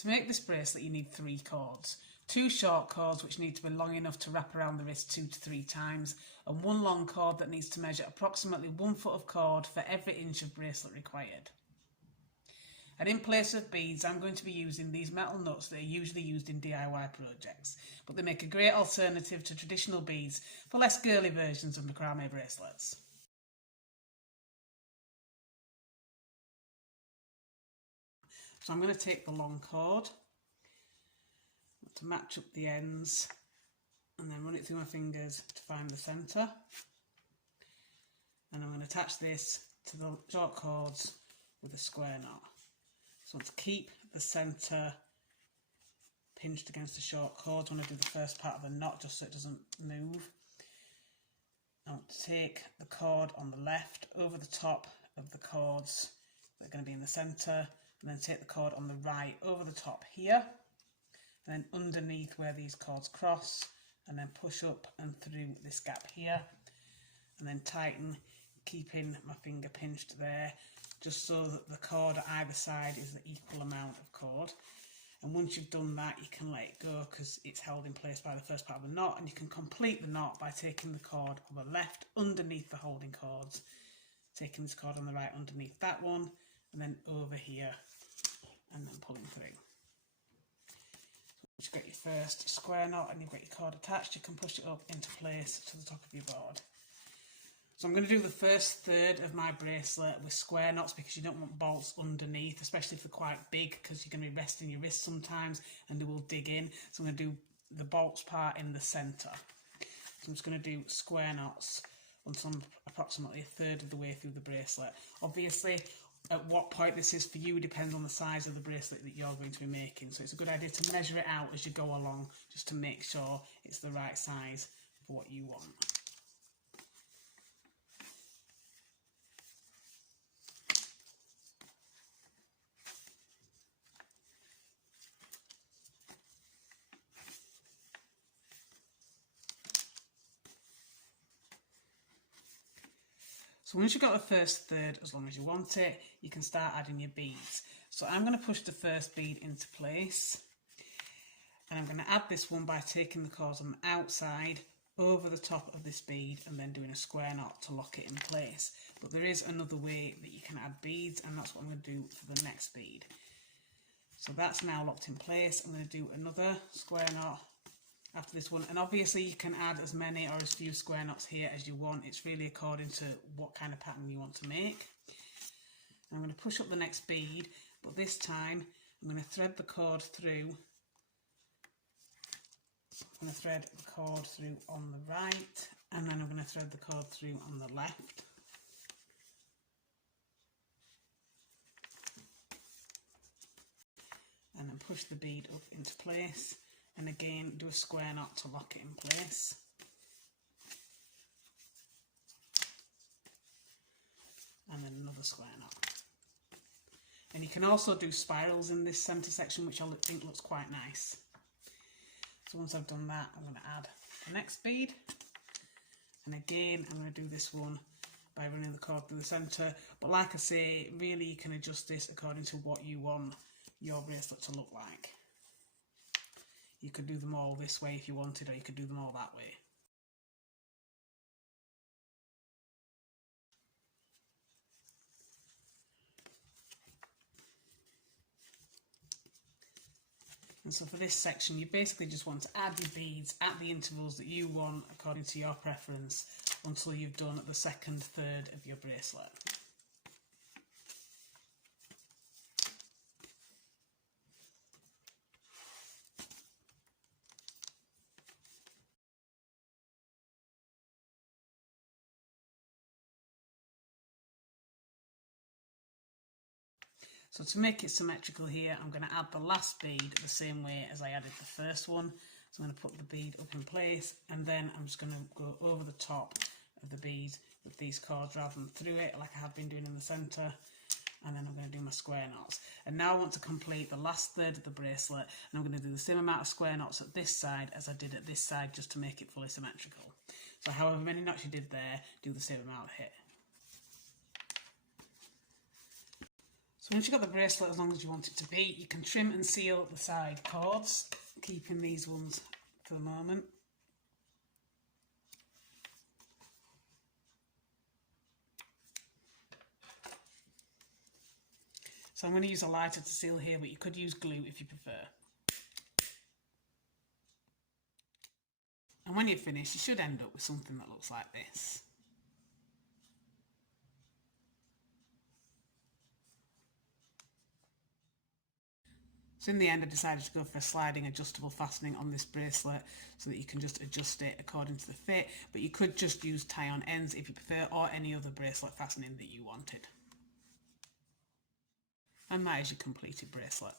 To make this bracelet you need 3 cords. 2 short cords which need to be long enough to wrap around the wrist 2 to 3 times, and 1 long cord that needs to measure approximately 1 foot of cord for every inch of bracelet required. And in place of beads, I'm going to be using these metal nuts that are usually used in DIY projects, but they make a great alternative to traditional beads for less girly versions of macrame bracelets. So I'm going to take the long cord to match up the ends and then run it through my fingers to find the centre. And I'm going to attach this to the short cords with a square knot. So I want to keep the centre pinched against the short cords when I do the first part of the knot, just so it doesn't move. I want to take the cord on the left over the top of the cords that are going to be in the centre, and then take the cord on the right over the top here, and then underneath where these cords cross, and then push up and through this gap here, and then tighten, keeping my finger pinched there, just so that the cord at either side is the equal amount of cord. And once you've done that, you can let it go because it's held in place by the first part of the knot, and you can complete the knot by taking the cord on the left underneath the holding cords, taking this cord on the right underneath that one, and then over here, and then pulling through. Once you've got your first square knot and you've got your cord attached, you can push it up into place to the top of your board. So I'm going to do the first third of my bracelet with square knots because you don't want bolts underneath, especially if they're quite big, because you're going to be resting your wrist sometimes and they will dig in. So I'm going to do the bolts part in the centre. So I'm just going to do square knots until I'm approximately a third of the way through the bracelet. Obviously, at what point this is for you depends on the size of the bracelet that you're going to be making. So it's a good idea to measure it out as you go along, just to make sure it's the right size for what you want. So once you've got the first third, as long as you want it, you can start adding your beads. So I'm going to push the first bead into place, and I'm going to add this one by taking the cords on the outside over the top of this bead and then doing a square knot to lock it in place. But there is another way that you can add beads, and that's what I'm going to do for the next bead. So that's now locked in place. I'm going to do another square knot after this one, and obviously you can add as many or as few square knots here as you want. It's really according to what kind of pattern you want to make. And I'm going to push up the next bead, but this time I'm going to thread the cord through. I'm going to thread the cord through on the right, and then I'm going to thread the cord through on the left. And then push the bead up into place. And again, do a square knot to lock it in place. And then another square knot. And you can also do spirals in this centre section, which I think looks quite nice. So once I've done that, I'm going to add the next bead. And again, I'm going to do this one by running the cord through the centre. But like I say, really you can adjust this according to what you want your bracelet to look like. You could do them all this way if you wanted, or you could do them all that way. And so for this section, you basically just want to add your beads at the intervals that you want according to your preference until you've done the second third of your bracelet. So to make it symmetrical here, I'm going to add the last bead the same way as I added the first one. So I'm going to put the bead up in place, and then I'm just going to go over the top of the bead with these cords rather than through it like I have been doing in the centre. And then I'm going to do my square knots. And now I want to complete the last third of the bracelet, and I'm going to do the same amount of square knots at this side as I did at this side, just to make it fully symmetrical. So however many knots you did there, do the same amount here. once you've got the bracelet as long as you want it to be, you can trim and seal the side cords, keeping these ones for the moment. So I'm going to use a lighter to seal here, but you could use glue if you prefer. And when you're finished, you should end up with something that looks like this. So in the end, I decided to go for a sliding adjustable fastening on this bracelet so that you can just adjust it according to the fit, but you could just use tie-on ends if you prefer, or any other bracelet fastening that you wanted. And that is your completed bracelet.